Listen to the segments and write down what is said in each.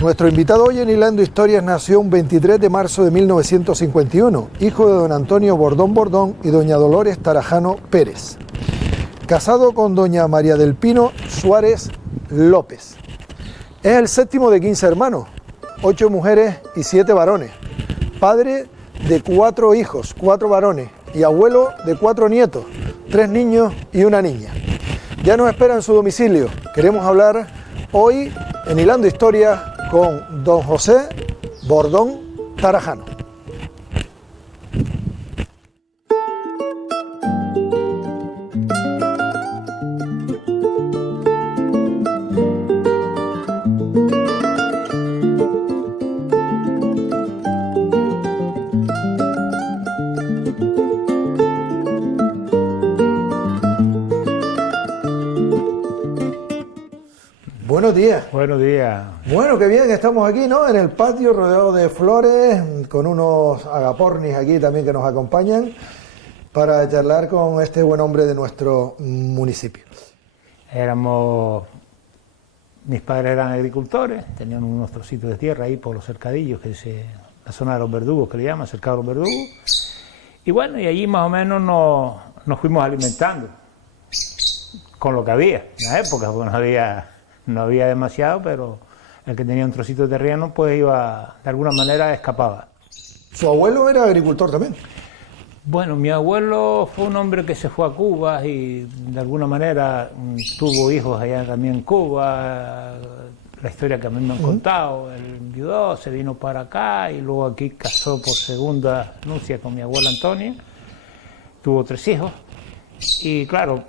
Nuestro invitado hoy en Hilando Historias nació un 23 de marzo de 1951, hijo de don Antonio Bordón Bordón y doña Dolores Tarajano Pérez. Casado con doña María del Pino Suárez López. Es el séptimo de 15 hermanos, 8 mujeres y 7 varones. Padre de 4 hijos, 4 varones, y abuelo de 4 nietos, 3 niños y una niña. Ya nos espera en su domicilio. Queremos hablar hoy en Hilando Historias con don José Bordón Tarajano. Buenos días. Buenos días. Bueno, qué bien, estamos aquí, ¿no? En el patio, rodeado de flores, con unos agapornis aquí también que nos acompañan, para charlar con este buen hombre de nuestro municipio. Mis padres eran agricultores, tenían unos trocitos de tierra ahí por los cercadillos, la zona de los verdugos que le llaman, cercado de los verdugos. Y bueno, y allí más o menos nos fuimos alimentando con lo que había en la época, porque no había demasiado, pero el que tenía un trocito de terreno pues iba, de alguna manera escapaba. ¿Su abuelo era agricultor también? Bueno, mi abuelo fue un hombre que se fue a Cuba y de alguna manera tuvo hijos allá también en Cuba. La historia que a mí me han contado, él enviudó, se vino para acá y luego aquí casó por segunda nupcia con mi abuela Antonia. Tuvo 3 hijos y claro,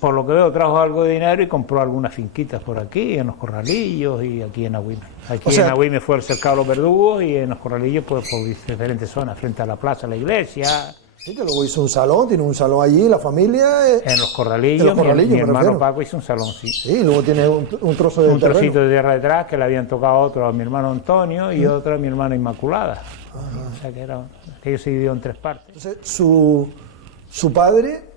por lo que veo trajo algo de dinero y compró algunas finquitas por aquí, en los Corralillos y aquí en Agüime. Aquí en Agüime fue el cercado de los verdugos y en los Corralillos pues por diferentes zonas, frente a la plaza, la iglesia. Sí, que luego hizo un salón, tiene un salón allí, la familia... En los Corralillos, mi hermano Paco hizo un salón, sí. Sí, luego tiene un trozo de terreno. Un trocito de tierra detrás que le habían tocado otro a mi hermano Antonio y otro a mi hermana Inmaculada. O sea que ellos se dividió en 3 partes. Entonces, su padre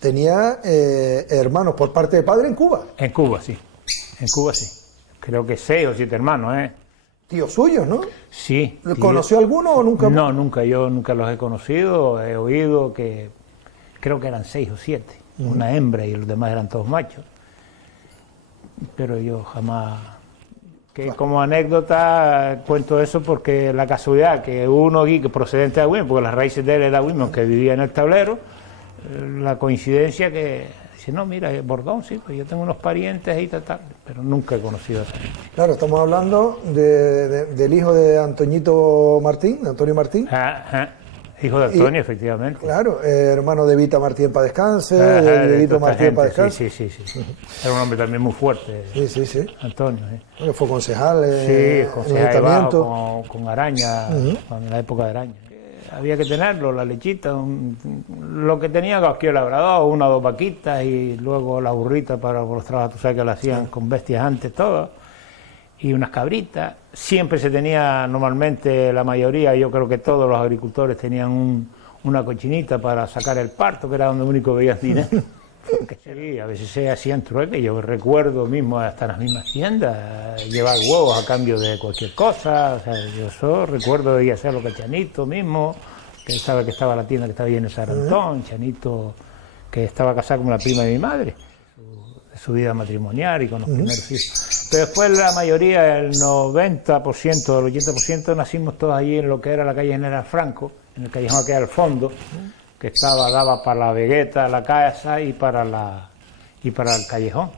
tenía hermanos por parte de padre en Cuba. En Cuba, sí. En Cuba, sí. Creo que 6 o 7 hermanos, ¿eh? Tíos suyos, ¿no? Sí. ¿Conoció alguno o nunca? No, nunca. Yo nunca los he conocido. He oído que creo que eran 6 o 7. Una hembra y los demás eran todos machos. Pero yo jamás... Como anécdota cuento eso porque la casualidad que uno aquí, que procedente de Agüime, porque las raíces de él era Agüime, aunque vivía en el tablero, la coincidencia que... Dice, no, mira, Bordón, sí, pues yo tengo unos parientes ahí, tal, pero nunca he conocido a esa gente. Claro, estamos hablando del hijo de Antoñito Martín, Antonio Martín. Hijo de Antonio, efectivamente. Claro, hermano de Vita Martín para descanse, de Miguelito Martín para descanse. Sí. Era un hombre también muy fuerte. Sí. Antonio. Bueno, fue concejal, concejal en el ayuntamiento. Con Araña, en la época de Araña. Había que tenerlo, la lechita, lo que tenía cualquier labrador, 1 o 2 vaquitas y luego la burrita para los trabajos, tú sabes que lo hacían con bestias antes todo, y unas cabritas. Siempre se tenía, normalmente la mayoría, yo creo que todos los agricultores tenían una cochinita para sacar el parto, que era donde único veías dinero. Sí, a veces se hacían trueques, yo recuerdo mismo hasta en las mismas tiendas, llevar huevos a cambio de cualquier cosa, o sea, yo eso recuerdo de ir a hacerlo con Chanito mismo, que sabe que estaba la tienda que estaba ahí en el Sarantón, Chanito que estaba casado con la prima de mi madre, de su vida matrimonial y con los primeros hijos. Pero después la mayoría, el 90%, el 80% nacimos todos allí en lo que era la calle General Franco, en el callejón que hay al fondo, que daba para la vegueta, la casa y para el callejón,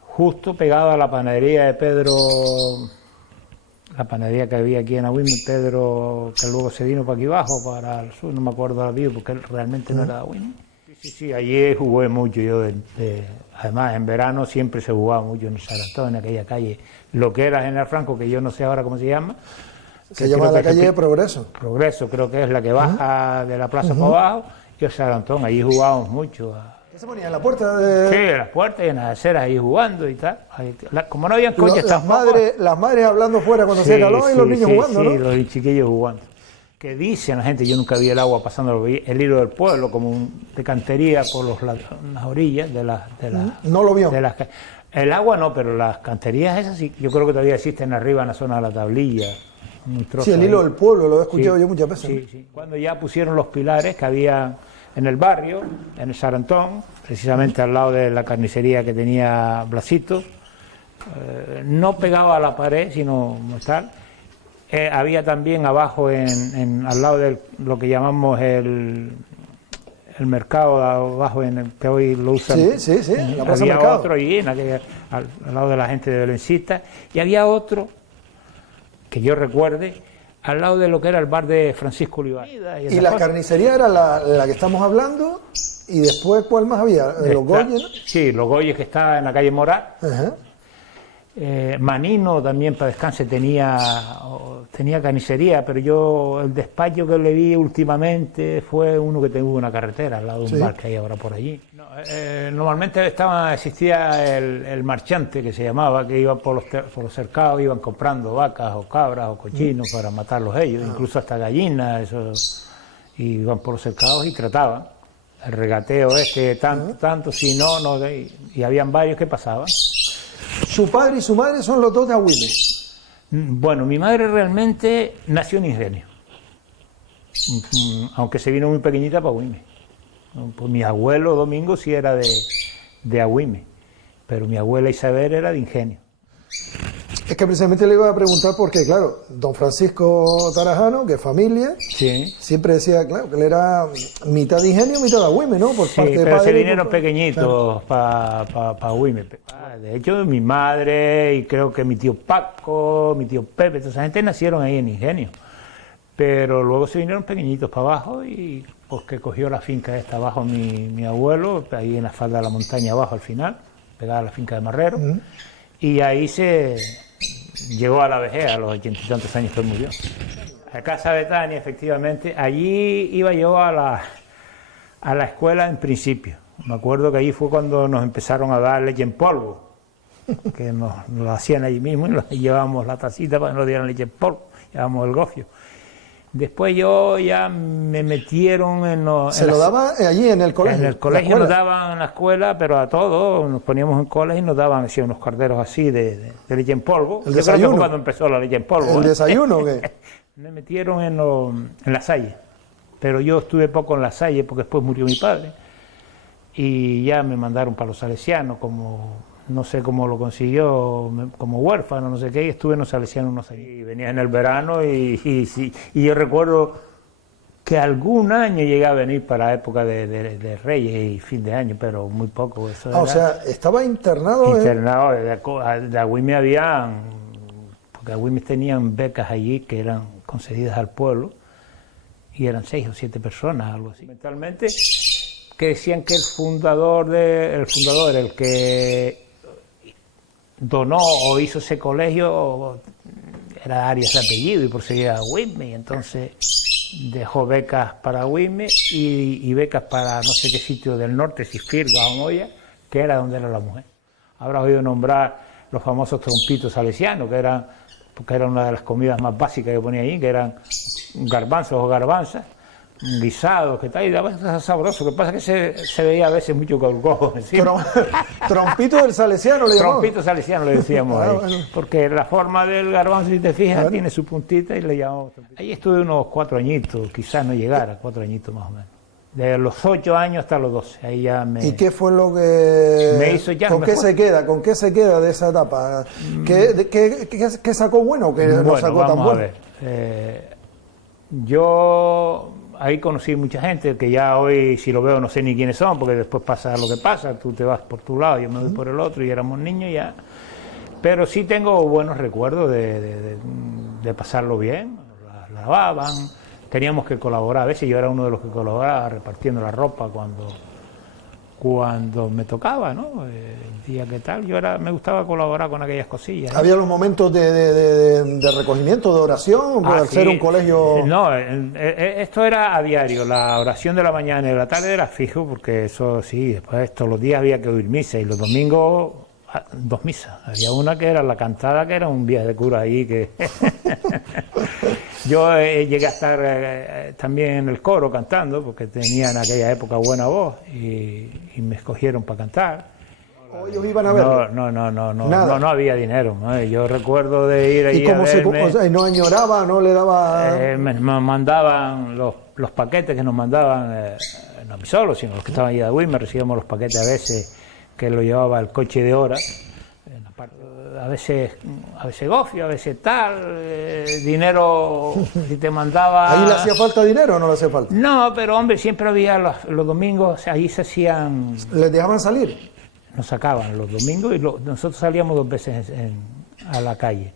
justo pegado a la panadería de Pedro, la panadería que había aquí en Agüime, Pedro, que luego se vino para aquí abajo, para el sur, no me acuerdo la vida, porque él realmente no era de Agüime. Sí, allí jugué mucho yo, además en verano siempre se jugaba mucho en el Sarantón, en aquella calle, lo que era General Franco, que yo no sé ahora cómo se llama. Se llama la calle de Progreso. Progreso, creo que es la que baja de la plaza para abajo, y el Sarantón, allí jugábamos mucho. ¿Qué se ponía en la puerta? Sí, en las puertas y en las aceras ahí jugando y tal. Como no habían coches las madres hablando fuera cuando hacía calor y los niños jugando, ¿no? Sí, los chiquillos jugando. que dicen la gente, yo nunca vi el agua pasando el hilo del pueblo, como de cantería por las orillas de las... ¿No lo vio? El agua no, pero las canterías esas sí, yo creo que todavía existen arriba en la zona de la Tablilla. Sí, el hilo del pueblo, lo he escuchado yo muchas veces. Sí, sí. Cuando ya pusieron los pilares que había en el barrio, en el Sarantón, precisamente al lado de la carnicería que tenía Blasito, no pegado a la pared, sino tal. Había también abajo, al lado de lo que llamamos el mercado, abajo en el que hoy lo usan. Sí, la plaza había mercado. otro allí, al lado de la gente de Belencista, y había otro, que yo recuerde, al lado de lo que era el bar de Francisco Olivar. Y la carnicería era la que estamos hablando, y después, ¿cuál más había? Los Goyes, ¿no? Sí, Los Goyes, que está en la calle Moral. Ajá. Manino también, para descanse, tenía carnicería, pero yo el despacho que le vi últimamente fue uno que tuvo una carretera al lado de un bar que hay ahora por allí. Normalmente existía el marchante, que se llamaba, que iba por los cercados, iban comprando vacas o cabras o cochinos para matarlos ellos, incluso hasta gallinas, y iban por los cercados y trataban. El regateo tanto, si no, y habían varios que pasaban. Su padre y su madre son los dos de Agüime. Bueno, mi madre realmente nació en Ingenio, aunque se vino muy pequeñita para Agüime. Pues mi abuelo Domingo sí era de Agüime, pero mi abuela Isabel era de Ingenio. Es que precisamente le iba a preguntar porque, claro, don Francisco Tarajano, que es familia, siempre decía, claro, que él era mitad de Ingenio, mitad de Agüime, ¿no? Por parte de pero padre, se vinieron pequeñitos para Agüime. De hecho, mi madre y creo que mi tío Paco, mi tío Pepe, toda esa gente nacieron ahí en Ingenio. Pero luego se vinieron pequeñitos para abajo y pues que cogió la finca esta abajo mi abuelo, ahí en la falda de la montaña abajo al final, pegada a la finca de Marrero, y ahí se llegó a la vejez, a los 80 y tantos años que murió. A Casa Betania, efectivamente, allí iba yo a la escuela en principio. Me acuerdo que allí fue cuando nos empezaron a dar leche en polvo, que nos lo hacían allí mismo y nos llevábamos la tacita para que nos dieran leche en polvo, llevábamos el gofio. Después yo ya me metieron en los... ¿Se lo daba allí en el colegio? En el colegio nos daban en la escuela, pero a todos nos poníamos en colas y nos daban así, unos carteros así de leche en polvo. ¿El desayuno? Creo que fue cuando empezó la leche en polvo. ¿El desayuno o qué? Me metieron en La Salle, pero yo estuve poco en La Salle porque después murió mi padre y ya me mandaron para los Salesianos, como no sé cómo lo consiguió, como huérfano, no sé qué, y estuve en los Salesianos unos años. Y venía en el verano y yo recuerdo que algún año llegué a venir para la época de Reyes y fin de año, pero muy poco. Eso o sea, estaba internado. Internado, de Agüime habían, porque Agüime tenían becas allí que eran concedidas al pueblo, y eran 6 o 7 personas, algo así. Mentalmente, que decían que el fundador, el que donó o hizo ese colegio, era Arias de apellido y proseguía a Agüime, y entonces dejó becas para Agüime y becas para no sé qué sitio del norte, si Firga o Moya, que era donde era la mujer. Habrás oído nombrar los famosos trompitos salesianos, porque era una de las comidas más básicas que ponía ahí, que eran garbanzos o garbanzas, guisados, que tal, y daba sabroso. Lo que pasa es que se veía a veces mucho gorgojo encima. Trompito del salesiano le llamamos. Trompito salesiano le decíamos ahí, bueno. Porque la forma del garbanzo, si te fijas, claro, tiene su puntita y le llamamos trompito. Ahí estuve unos 4 añitos, quizás no llegara, 4 añitos más o menos. De los 8 años hasta los 12, ahí ya me... ¿Y qué fue lo que... me hizo ya? ¿Con qué se queda? ¿Con qué se queda de esa etapa? ¿Qué sacó bueno o qué no sacó tan bueno? A ver, yo ahí conocí mucha gente que ya hoy, si lo veo, no sé ni quiénes son, porque después pasa lo que pasa, tú te vas por tu lado, yo me voy por el otro, y éramos niños ya. Pero sí tengo buenos recuerdos de pasarlo bien, la lavaban, teníamos que colaborar, a veces yo era uno de los que colaboraba repartiendo la ropa cuando me tocaba, ¿no? El día que tal, me gustaba colaborar con aquellas cosillas. ¿Había los momentos de recogimiento, de oración, al ser un colegio...? No, esto era a diario, la oración de la mañana y de la tarde era fijo, porque eso sí, después todos los días había que oír misa, y los domingos 2 misas. Había una que era la cantada, que era un viaje de cura ahí, que... Yo llegué a estar también en el coro cantando, porque tenía en aquella época buena voz y me escogieron para cantar. ¿O ellos iban a verlo? No había dinero, ¿no? Yo recuerdo de ir allí. ¿Y cómo a verme, o sea, no añoraba, no le daba...? me mandaban los paquetes que nos mandaban, no a mí solo, sino los que estaban allí de Agüimes, recibíamos los paquetes a veces que lo llevaba el coche de hora. A veces gofio, a veces tal, dinero, si te mandaba... ¿Ahí le hacía falta dinero o no le hacía falta? No, pero hombre, siempre había los domingos, allí se hacían... ¿Les dejaban salir? Nos sacaban los domingos y nosotros salíamos 2 veces a la calle,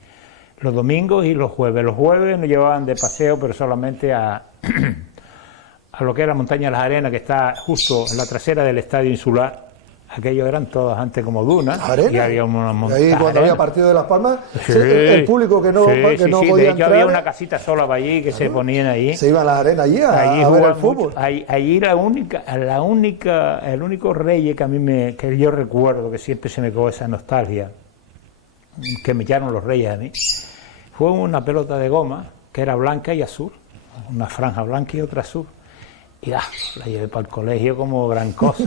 los domingos y los jueves. Los jueves nos llevaban de paseo, pero solamente a lo que era la Montaña de las Arenas, que está justo en la trasera del Estadio Insular. Aquellos eran todos antes como dunas. ¿Arena? Y había una montaña. Ahí cuando había partido de Las Palmas, sí, el público que no podía de hecho, entrar... había una casita sola para allí que se ponían allí. Se iban a las arenas allí a ver el fútbol. Allí el único rey que yo recuerdo, que siempre se me quedó esa nostalgia, que me echaron los reyes a mí, fue una pelota de goma que era blanca y azul, una franja blanca y otra azul. Y la llevé para el colegio como gran cosa.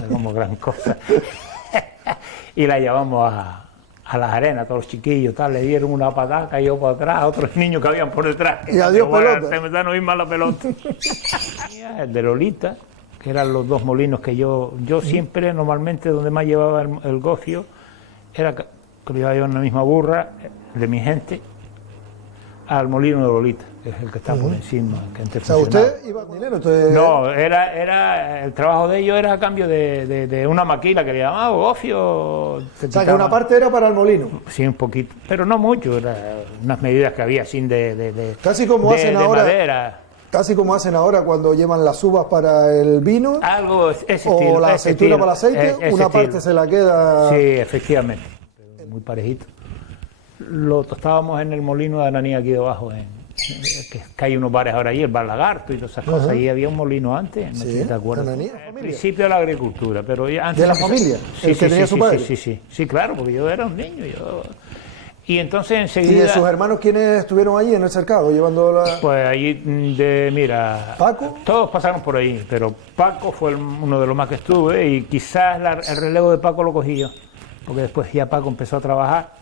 Y la llevamos a las arenas, todos los chiquillos, tal, le dieron una patada, cayó para atrás, otros niños que habían por detrás. Y adiós pelota. Se me dan a oír más la pelota. El de Lolita, que eran los 2 molinos que yo siempre, normalmente, donde más llevaba el gofio, era que lo llevaba yo en la misma burra de mi gente, al molino de Lolita, que es el que está por encima. Que antes o sea, ¿usted iba con dinero? Entonces... No, era el trabajo de ellos era a cambio de una maquila que le llamaba gofio. O sea, que una parte era para el molino. Sí, un poquito, pero no mucho, eran unas medidas que había sin casi como hacen ahora, madera. Casi como hacen ahora cuando llevan las uvas para el vino. Algo ese estilo. O la aceituna para el aceite, una parte se la queda... Sí, efectivamente, muy parejito. Lo tostábamos en el molino de Ananía aquí debajo, que hay unos bares ahora allí, el Bar Lagarto y todas esas cosas. Ahí había un molino antes, no sé si te acuerdas. Ananía, Al principio de la agricultura, pero ya antes... ¿De la familia? Sí, que tenía su padre. Sí, claro, porque yo era un niño. Y entonces enseguida... ¿Y de sus hermanos quiénes estuvieron allí en el cercado, llevando la...? Pues allí, mira... ¿Paco? Todos pasaron por ahí, pero Paco fue uno de los más que estuve y quizás el relevo de Paco lo cogí yo, porque después ya Paco empezó a trabajar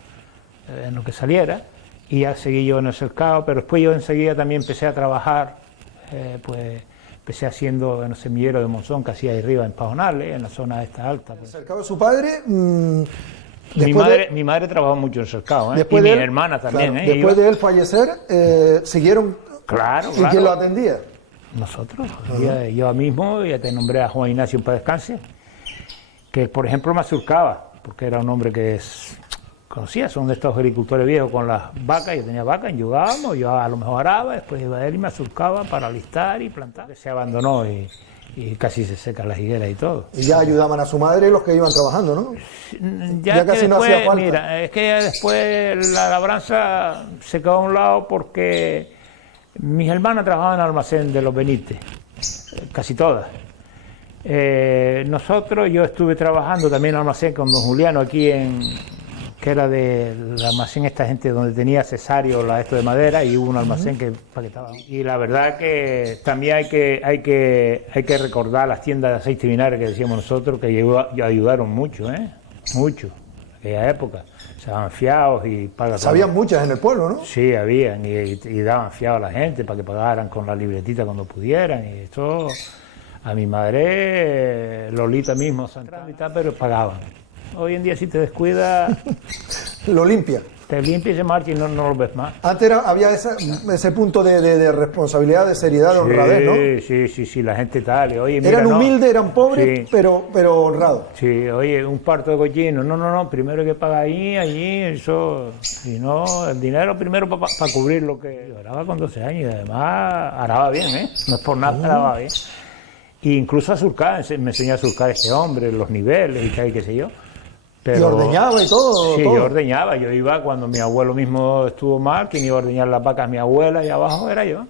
en lo que saliera y ya seguí yo en el cercado, pero después yo enseguida también empecé a trabajar, pues empecé haciendo en el semillero de Monzón, que hacía ahí arriba en Pajonales, en la zona esta alta. ¿El cercado de su padre? Mi madre trabajó mucho en el cercado, y mi hermana también. Claro, después de él fallecer, siguieron... Claro. ¿Y quién lo atendía? Nosotros. Yo mismo, ya te nombré a Juan Ignacio para descanse, que por ejemplo me asurcaba, porque era un hombre que conocía, son de estos agricultores viejos con las vacas. Yo tenía vacas, yugábamos, yo a lo mejor araba, después iba él y me asurcaba para alistar y plantar. Se abandonó y casi se secan las higueras y todo. Y ya ayudaban a su madre los que iban trabajando, ¿no? Ya casi después, no hacía falta. Mira, es que ya después la labranza se quedó a un lado porque mis hermanas trabajaban en el almacén de los Benítez, casi todas. Yo estuve trabajando también en el almacén con don Juliano aquí que era del almacén esta gente donde tenía Cesario esto de madera, y hubo un almacén que paquetaba. Y la verdad que también hay que recordar las tiendas de aceite y vinagre que decíamos nosotros, que ayudaron mucho, mucho, en aquella época. Se daban fiados y pagaban. Habían muchas en el pueblo, ¿no? Sí, habían, y daban fiado a la gente para que pagaran con la libretita cuando pudieran, y esto a mi madre, Lolita mismo, Santana y tal, pero pagaban. Hoy en día si te descuidas... Lo limpia. Te limpia y se marcha y no lo ves más. Antes había ese punto de responsabilidad, de seriedad, de honradez, ¿no? Sí, la gente tal. Oye, mira, eran humildes, eran pobres, sí, pero honrados. Sí, oye, un parto de cochino. No, primero hay que pagar allí, eso... Si no, el dinero primero para cubrir lo que... Yo araba con 12 años y además araba bien, No es por nada, araba bien. E incluso a surcar, me enseñó a surcar este hombre, los niveles y tal, qué sé yo. Pero, y ordeñaba y todo. Sí, todo. yo ordeñaba. Yo iba cuando mi abuelo mismo estuvo mal, quien iba a ordeñar las vacas, mi abuela, y abajo era yo.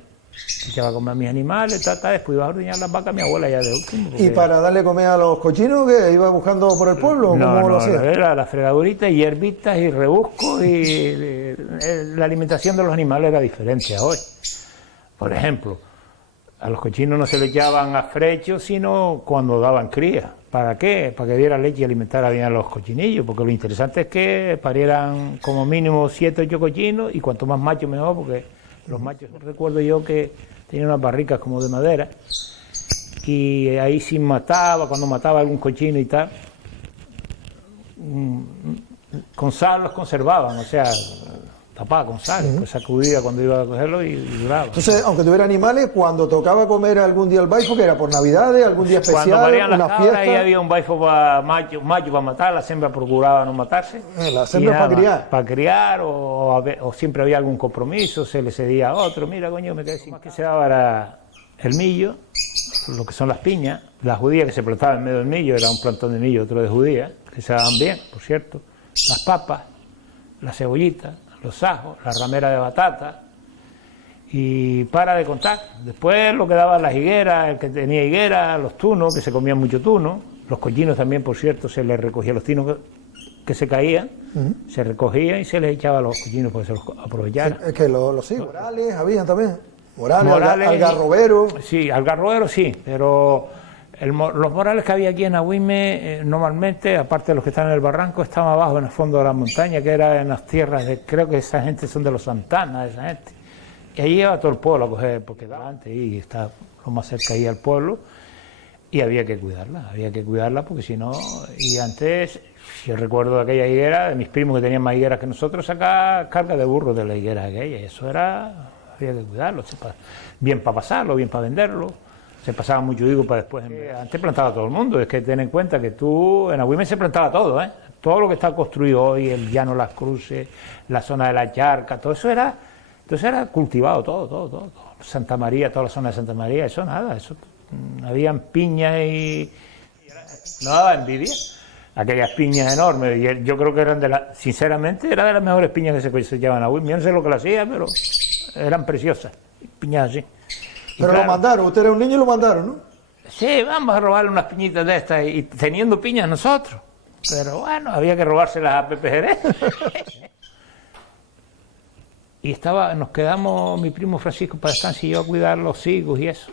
Echaba a comer mis animales, después iba a ordeñar las vacas, mi abuela ya de último. Porque... ¿Y para darle comer a los cochinos que iba buscando por el pueblo? ¿Cómo lo hacía? Era la fregadurita, hierbitas y rebuscos, y la alimentación de los animales era diferente a hoy. Por ejemplo, a los cochinos no se le echaban a frecho, sino cuando daban cría. ¿Para qué? Para que diera leche y alimentara bien a los cochinillos, porque lo interesante es que parieran como mínimo 7 o 8 cochinos, y cuanto más machos mejor, porque los machos, recuerdo yo que tenían unas barricas como de madera, y ahí sí mataba, cuando mataba algún cochino y tal, con sal los conservaban, o sea, tapaba con sal, pues sacudía cuando iba a cogerlo y duraba. Entonces, aunque tuviera animales, cuando tocaba comer algún día el baifo, que era por Navidades, algún día especial, cuando parían una las cabras, fiesta. ahí había un baifo para macho para matar, la hembra procuraba no matarse. La hembra para criar. Para criar, o siempre había algún compromiso, se le cedía a otro. Mira, coño, me quedé sin. Más que se daba era el millo, lo que son las piñas, las judías que se plantaban en medio del millo, era un plantón de millo, otro de judías, que se daban bien, por cierto, las papas, las cebollitas, los ajos, la ramera de batata, y para de contar. Después lo que daban las higueras, el que tenía higueras, los tunos, que se comían mucho tuno, los cochinos también, por cierto, se les recogía los tinos que se caían, se recogían y se les echaba a los cochinos para que se los aprovecharan. Es que los morales habían también, morales, algarrobero. Sí, algarrobero sí, pero los morales que había aquí en Agüime, normalmente, aparte de los que están en el barranco, estaban abajo en el fondo de la montaña, que era en las tierras de, creo que esa gente son de los Santana, esa gente. Y ahí iba todo el pueblo a coger, porque delante y está lo más cerca ahí al pueblo, y había que cuidarla porque si no, y antes, yo recuerdo de aquella higuera, de mis primos que tenían más higueras que nosotros, sacar carga de burros de la higuera aquella, y eso era, había que cuidarlo, bien para pasarlo, bien para venderlo. Se pasaba mucho higo para después. Antes plantaba todo el mundo, es que ten en cuenta que tú, en Agüime se plantaba todo, ¿eh? Todo lo que está construido hoy, el llano, las cruces, la zona de la charca, todo eso era, entonces era cultivado todo. Santa María, toda la zona de Santa María, eso nada, eso habían piñas y no daba envidia. Aquellas piñas enormes, y yo creo que eran sinceramente, eran de las mejores piñas que se cosechaban en Agüime. Yo no sé lo que lo hacía, pero eran preciosas, piñas así. Pero claro, lo mandaron, usted era un niño y lo mandaron, ¿no? Sí, vamos a robarle unas piñitas de estas, y teniendo piñas nosotros. Pero bueno, había que robárselas a Pepe Jerez. Y nos quedamos, mi primo Francisco para descansar y yo a cuidar los higos y eso.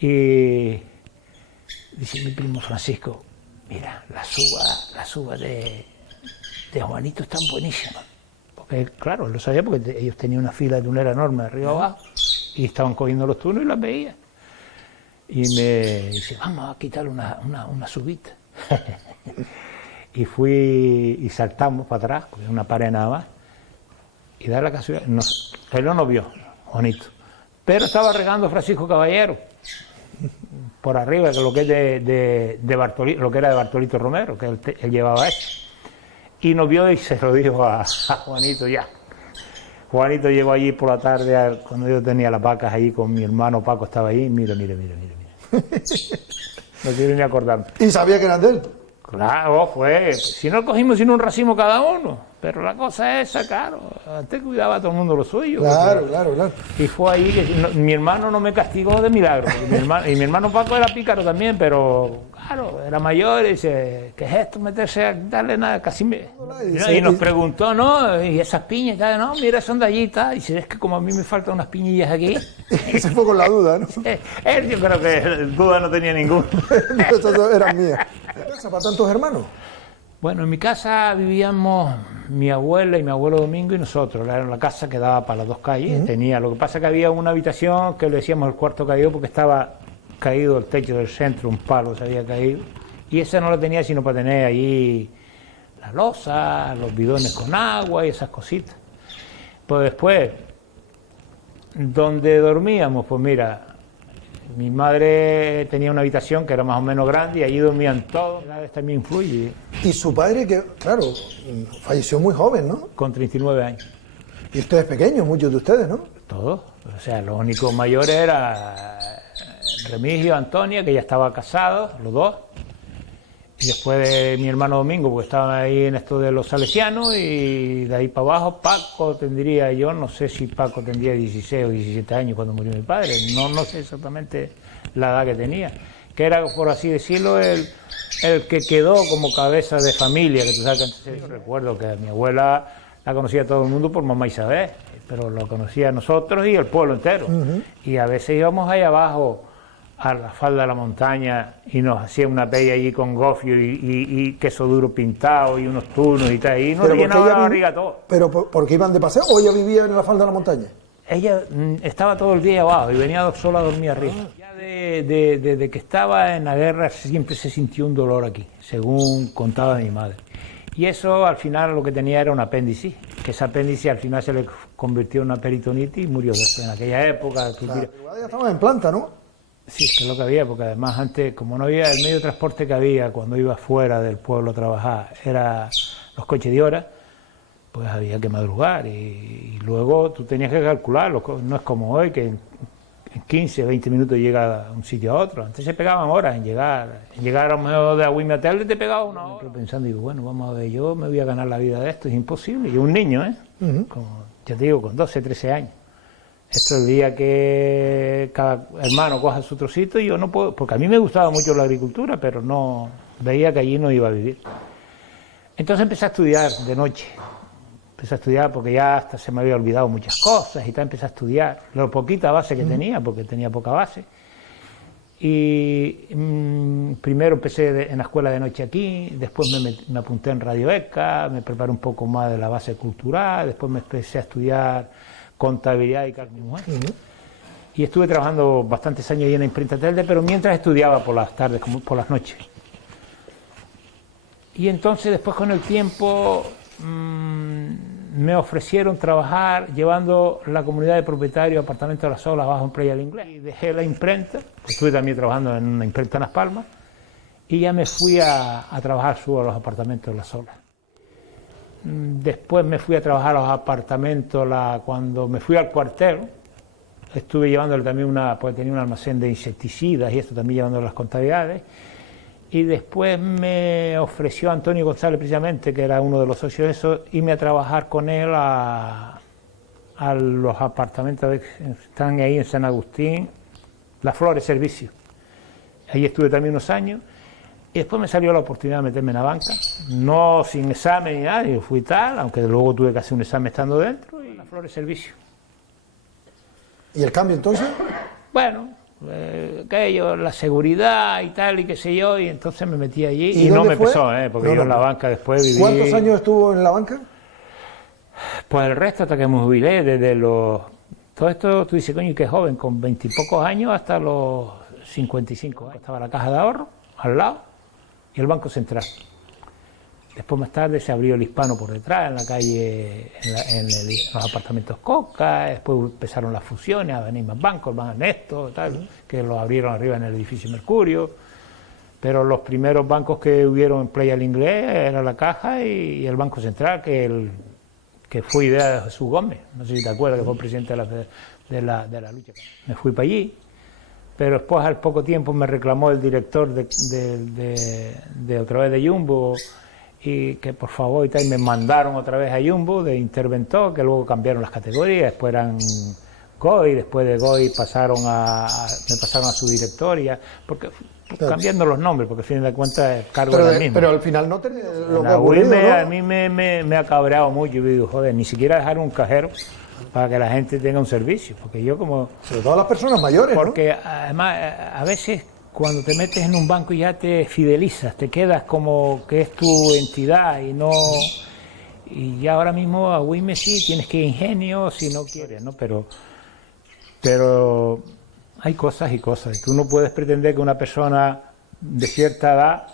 Y dice mi primo Francisco, mira, las uvas de Juanito están buenísimas. Porque claro, él lo sabía porque ellos tenían una fila de tunera enorme de arriba abajo. Y estaban cogiendo los tunos y las veía. Y me dice, vamos a quitarle una subita. Y fui y saltamos para atrás, porque una pared nada más. Y da la casualidad, él no nos vio, Juanito. Pero estaba regando Francisco Caballero, por arriba, que lo que es de Bartolito, lo que era de Bartolito Romero, que él llevaba eso. Y nos vio y se lo dijo a Juanito ya. Juanito llegó allí por la tarde, cuando yo tenía las vacas ahí con mi hermano Paco, estaba ahí, mira. No quiero ni acordarme. ¿Y sabía que eran de él? Claro, si no cogimos sino un racimo cada uno, pero la cosa es esa, claro, antes cuidaba a todo el mundo lo suyo. Claro. Y fue ahí que mi hermano no me castigó de milagro, y mi hermano Paco era pícaro también, pero claro, era mayor y dice, ¿qué es esto? Meterse a darle nada, casi y nos preguntó, ¿no? Y esas piñas, no, mira, son de allí, y dice, es que como a mí me faltan unas piñillas aquí. Se fue con la duda, ¿no? Él yo creo que duda no tenía ninguna. Esas eran mías. ¿Para tantos hermanos? Bueno, en mi casa vivíamos mi abuela y mi abuelo Domingo y nosotros. Era la casa que daba para las dos calles. Lo que pasa es que había una habitación que le decíamos el cuarto caído porque estaba caído el techo del centro, un palo se había caído. Y esa no la tenía sino para tener allí la loza, los bidones con agua y esas cositas. Pues después, donde dormíamos, pues mira, mi madre tenía una habitación que era más o menos grande y allí dormían todos. También influye. Y su padre, que claro, falleció muy joven, ¿no? Con 39 años. Y ustedes pequeños, muchos de ustedes, ¿no? Todos. O sea, los únicos mayores eran Remigio, Antonia, que ya estaba casados, los dos. Y después de mi hermano Domingo, pues estaban ahí en esto de los salesianos, y de ahí para abajo Paco tendría, yo no sé si Paco tendría 16 o 17 años cuando murió mi padre, no sé exactamente la edad que tenía, que era, por así decirlo, el que quedó como cabeza de familia, que tú sabes que antes recuerdo que a mi abuela la conocía todo el mundo por mamá Isabel, pero lo conocía nosotros y el pueblo entero. Y a veces íbamos ahí abajo a la falda de la montaña y nos hacía una paella allí con gofio y queso duro pintado y unos tunos y tal, y nos llenaba la barriga todo. ¿Pero porque iban de paseo o ella vivía en la falda de la montaña? Ella estaba todo el día abajo y venía sola a dormir arriba. Ya desde que estaba en la guerra siempre se sintió un dolor aquí, según contaba mi madre. Y eso al final lo que tenía era un apéndice, que ese apéndice al final se le convirtió en una peritonitis y murió después. En aquella época... Claro, ya estaba en planta, ¿no? Sí, es que es lo que había, porque además antes, como no había el medio de transporte que había cuando iba fuera del pueblo a trabajar, era los coches de hora, pues había que madrugar y luego tú tenías que calcularlo, no es como hoy que en 15, 20 minutos llega a un sitio a otro. Antes se pegaban horas en llegar a lo mejor de Agüime a Telde te pegaba una hora. Yo pensando, digo, bueno, vamos a ver, yo me voy a ganar la vida de esto, es imposible. Y un niño, como, ya te digo, con 12, 13 años. Esto es el día que cada hermano coja su trocito y yo no puedo, porque a mí me gustaba mucho la agricultura, pero no veía que allí no iba a vivir. Entonces empecé a estudiar de noche. Empecé a estudiar porque ya hasta se me había olvidado muchas cosas y tal, empecé a estudiar lo poquita base que tenía, porque tenía poca base. Y primero empecé en la escuela de noche aquí, después me apunté en Radio ECA, me preparé un poco más de la base cultural, después me empecé a estudiar contabilidad y cálculo. Y estuve trabajando bastantes años ahí en la imprenta Telde, pero mientras estudiaba por las tardes, como por las noches. Y entonces después con el tiempo me ofrecieron trabajar llevando la comunidad de propietarios de apartamentos de las Olas abajo en Playa del Inglés. Y dejé la imprenta, pues estuve también trabajando en una imprenta en Las Palmas, y ya me fui a trabajar a los apartamentos de las Olas. Después me fui a trabajar a los apartamentos, cuando me fui al cuartel, estuve llevándole también pues tenía un almacén de insecticidas y esto también llevándole las contabilidades. Y después me ofreció Antonio González precisamente, que era uno de los socios de eso, irme a trabajar con él a los apartamentos que están ahí en San Agustín, Las Flores Servicio. Ahí estuve también unos años. Y después me salió la oportunidad de meterme en la banca, no sin examen ni nada, yo fui tal, aunque luego tuve que hacer un examen estando dentro, y Las Flores Servicio. ¿Y el cambio entonces? Bueno, aquello, la seguridad y tal, y qué sé yo, y entonces me metí allí, y no me pesó, porque yo en la banca después viví... ¿Cuántos años estuvo en la banca? Pues el resto hasta que me jubilé, desde los... Todo esto, tú dices, coño, qué joven, con 20 y pocos años hasta los 55 años. Estaba la caja de ahorro al lado y el Banco Central. Después más tarde se abrió el Hispano por detrás, en la calle, en los apartamentos Coca, después empezaron las fusiones, a venir más bancos, más Ernesto, tal, que lo abrieron arriba en el edificio Mercurio, pero los primeros bancos que hubieron en Playa del Inglés era la Caja y el Banco Central, que fue idea de Jesús Gómez, no sé si te acuerdas, que fue presidente de la lucha. Me fui para allí, pero después al poco tiempo me reclamó el director de otra vez de Jumbo, y que por favor y tal, me mandaron otra vez a Jumbo de interventor, que luego cambiaron las categorías, después eran GOI, después de GOI me pasaron a su directoria, porque cambiando los nombres, porque al fin de cuentas el cargo era el mismo. Pero al final no tenía lo que ocurrido, ¿no? A mí me ha cabreado mucho, y digo, joder, ni siquiera dejar un cajero para que la gente tenga un servicio, porque yo como... Sobre todo las personas mayores, porque además a veces cuando te metes en un banco ya te fidelizas, te quedas como que es tu entidad y no... Y ya ahora mismo a Agüime sí tienes que ir ingenio si no quieres, ¿no? Pero hay cosas y cosas. Tú no puedes pretender que una persona de cierta edad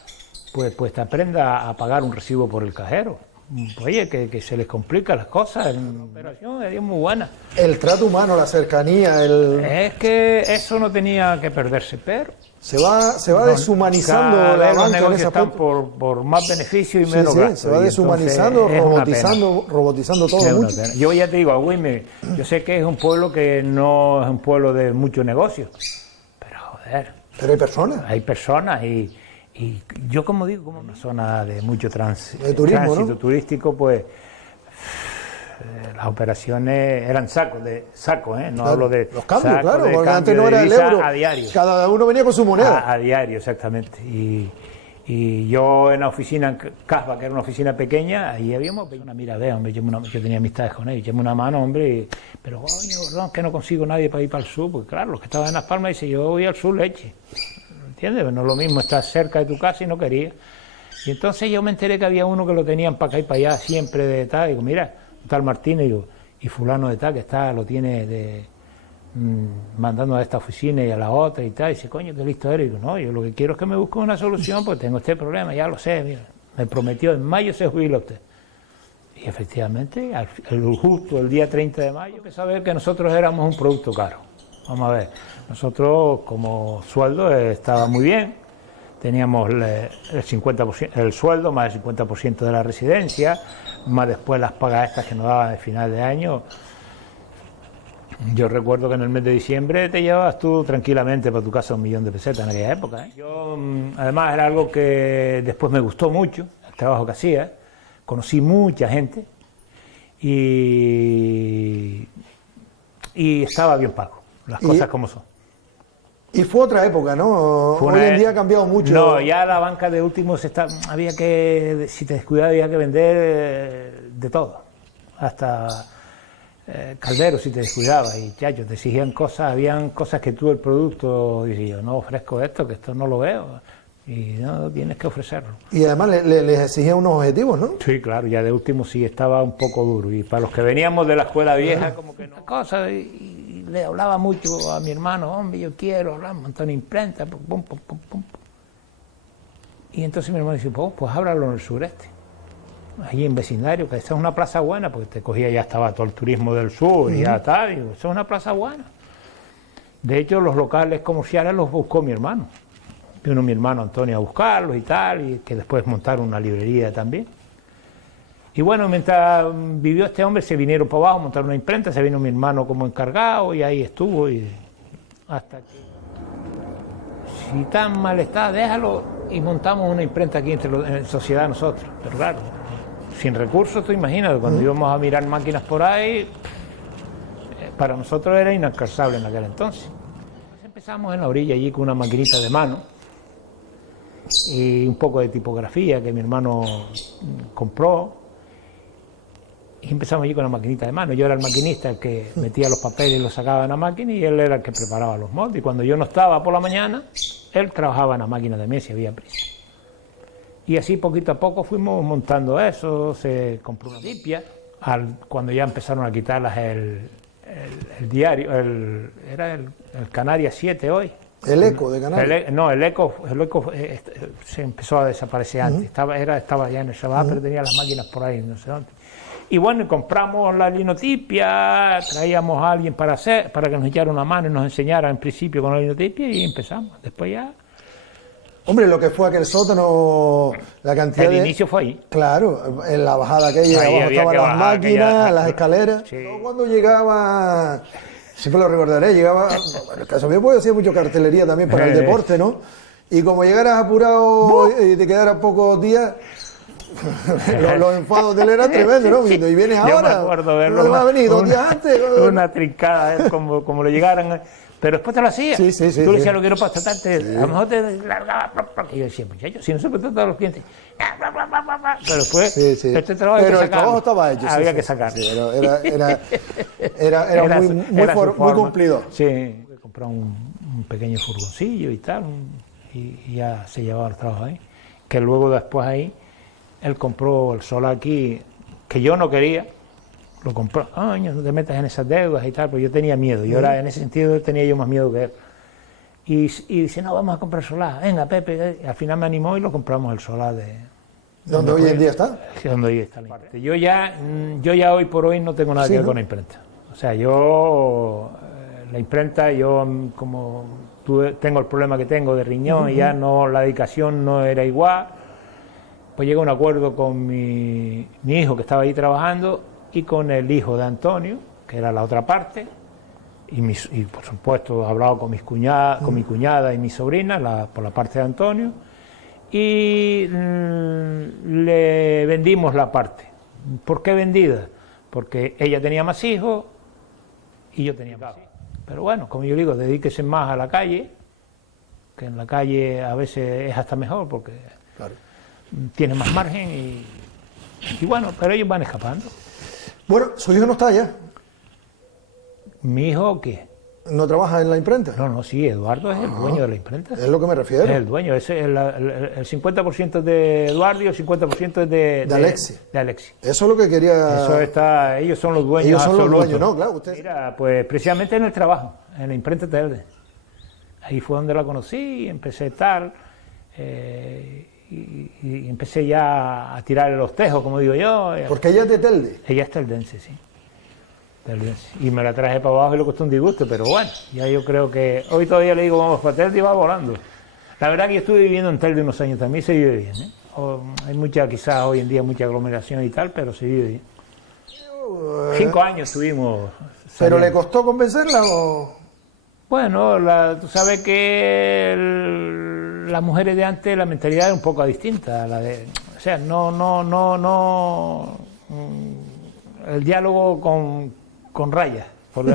pues te aprenda a pagar un recibo por el cajero. Oye, que se les complican las cosas, la operación es muy buena. El trato humano, la cercanía, Es que eso no tenía que perderse, pero... Se va deshumanizando la banca. Los negocios están por más beneficio y menos gasto. Se va deshumanizando, robotizando todo mucho. Yo ya te digo, Agüime, yo sé que es un pueblo que no es un pueblo de mucho negocio, pero joder... Pero hay personas. Hay personas y yo, como digo, como una zona de mucho de turismo, tránsito, ¿no? turístico, pues las operaciones eran sacos, no claro, hablo de los cambios, sacos, claro, porque antes no era el euro, a diario. Cada uno venía con su moneda. A diario, exactamente. Y Y yo en la oficina en Casba, que era una oficina pequeña, ahí habíamos una miradea, hombre, yo tenía amistades con ellos, echemos una mano, hombre, pero coño, Gordón, que no consigo nadie para ir para el sur, porque claro, los que estaban en Las Palmas dicen, yo voy al sur, leche, ¿entiendes? No es lo mismo estar cerca de tu casa y no quería. Y entonces yo me enteré que había uno que lo tenían para acá y para allá, siempre de tal, digo, mira, tal Martínez, digo, y fulano de tal, que está, lo tiene mandando a esta oficina y a la otra y tal, y dice, coño, qué listo eres. Y digo, no, yo lo que quiero es que me busque una solución, porque tengo este problema, ya lo sé, mira, me prometió, en mayo se jubila usted. Y efectivamente, justo el día 30 de mayo, empezó a ver que nosotros éramos un producto caro. Vamos a ver, nosotros como sueldo estaba muy bien, teníamos el 50%, el sueldo, más el 50% de la residencia, más después las pagas estas que nos daban de final de año. Yo recuerdo que en el mes de diciembre te llevabas tú tranquilamente para tu casa 1 millón de pesetas en aquella época. Yo, además, era algo que después me gustó mucho, el trabajo que hacía. Conocí mucha gente y estaba bien pago, las cosas como son. Y fue otra época, ¿no? Hoy en día ha cambiado mucho. No, ya la banca de últimos había que, si te descuidabas, había que vender de todo, hasta calderos si te descuidabas, y chachos, te exigían cosas, habían cosas que tú el producto, dices yo, no ofrezco esto, que esto no lo veo, y no, tienes que ofrecerlo. Y además les exigían unos objetivos, ¿no? Sí, claro, ya de último sí estaba un poco duro, y para los que veníamos de la escuela vieja, como que no. Cosas, y le hablaba mucho a mi hermano, hombre, yo quiero hablar, un montón de imprenta, pum, pum, pum, pum. Y entonces mi hermano dice, pues háblalo en el sureste, allí en vecindario, que esta es una plaza buena, porque te cogía, ya estaba todo el turismo del sur, y ya está, digo, esa es una plaza buena. De hecho, los locales comerciales los buscó mi hermano. Vino mi hermano Antonio a buscarlos y tal, y que después montaron una librería también. Y bueno, mientras vivió este hombre, se vinieron para abajo, montaron una imprenta, se vino mi hermano como encargado, y ahí estuvo, y hasta que, si tan mal está, déjalo, y montamos una imprenta aquí en sociedad nosotros. Pero claro, sin recursos, tú imaginas, cuando íbamos a mirar máquinas por ahí, para nosotros era inalcanzable en aquel entonces. Entonces empezamos en la orilla allí con una maquinita de mano y un poco de tipografía que mi hermano compró, y empezamos allí con la maquinita de mano. Yo era el maquinista, el que metía los papeles y los sacaba en la máquina, y él era el que preparaba los moldes. Y cuando yo no estaba por la mañana, él trabajaba en la máquina de mí si había prisa. Y así poquito a poco fuimos montando eso, se compró una tipia, cuando ya empezaron a quitarlas el diario, era el Canarias 7 hoy. El Eco de Canarias. El Eco se empezó a desaparecer antes, estaba ya en el Shabbat, pero tenía las máquinas por ahí, no sé dónde. Y bueno, compramos la linotipia, traíamos a alguien para que nos echara una mano y nos enseñara en principio con la linotipia, y empezamos. Después ya... Hombre, lo que fue aquel sótano, la cantidad El inicio fue ahí. Claro, en la bajada aquella, abajo estaban las máquinas, las escaleras. Sí. Yo cuando llegaba, siempre lo recordaré, llegaba, en el caso mío pues hacía mucho cartelería también para el deporte, ¿no? Y como llegaras apurado y te quedaran pocos días, los enfados de él eran tremendos, ¿no? Y vienes ahora, yo me acuerdo verlo, no vas a venir 2 días antes. Una trincada, como lo llegaran... Pero después te lo hacía. Sí, Tú le sí. decías, lo quiero para tratarte. Sí. A lo mejor te largaba. Y yo decía, muchachos, si no se puede tratar a los clientes. Pero después, este trabajo pero el trabajo estaba hecho. Había que sacarlo. Sí, era muy cumplido. Sí, compró un pequeño furgoncillo y tal, y ya se llevaba el trabajo ahí. Que luego después ahí, él compró el solar aquí, que yo no quería. Lo compró, no te metas en esas deudas y tal, pero yo tenía miedo, en ese sentido tenía yo más miedo que él. Y dice, no, vamos a comprar solar, venga Pepe, y al final me animó y lo compramos el solar de... ¿Dónde hoy en día está? Sí, donde hoy está la imprenta. Yo ya hoy por hoy no tengo nada que ver con la imprenta. O sea, la imprenta, como tengo el problema que tengo de riñón, y ya no, la dedicación no era igual, pues llegué a un acuerdo con mi hijo que estaba ahí trabajando, y con el hijo de Antonio, que era la otra parte, y por supuesto he hablado con mi cuñada y mi sobrina, por la parte de Antonio, y le vendimos la parte. ¿Por qué vendida? Porque ella tenía más hijos y yo tenía más hijos. Pero bueno, como yo digo, dedíquese más a la calle, que en la calle a veces es hasta mejor, porque Claro. Tiene más margen y bueno, pero ellos van escapando. Bueno, su hijo no está allá. ¿Mi hijo qué? ¿No trabaja en la imprenta? No, sí, Eduardo es el dueño de la imprenta. Es lo que me refiero. Es el dueño, el 50% es de Eduardo y el 50% es de Alexi. De Alexi. Eso es lo que quería... Eso está, ellos son los dueños Ellos son absolutos. los dueños, ¿no? Claro, usted... Mira, pues precisamente en el trabajo, en la imprenta Telde. Ahí fue donde la conocí, empecé tal, y empecé ya a tirar los tejos, como digo yo. Porque ella es de Telde. Ella es teldense, sí. Y me la traje para abajo y le costó un disgusto, pero bueno, ya yo creo que hoy todavía le digo vamos para Telde y va volando. La verdad que yo estuve viviendo en Telde unos años también, se vive bien, ¿eh? Hay mucha, quizás hoy en día mucha aglomeración y tal, pero se vive bien. 5 años estuvimos. ¿Pero le costó convencerla o...? Bueno, tú sabes que las mujeres de antes la mentalidad era un poco distinta a la de... O sea, el diálogo con rayas, por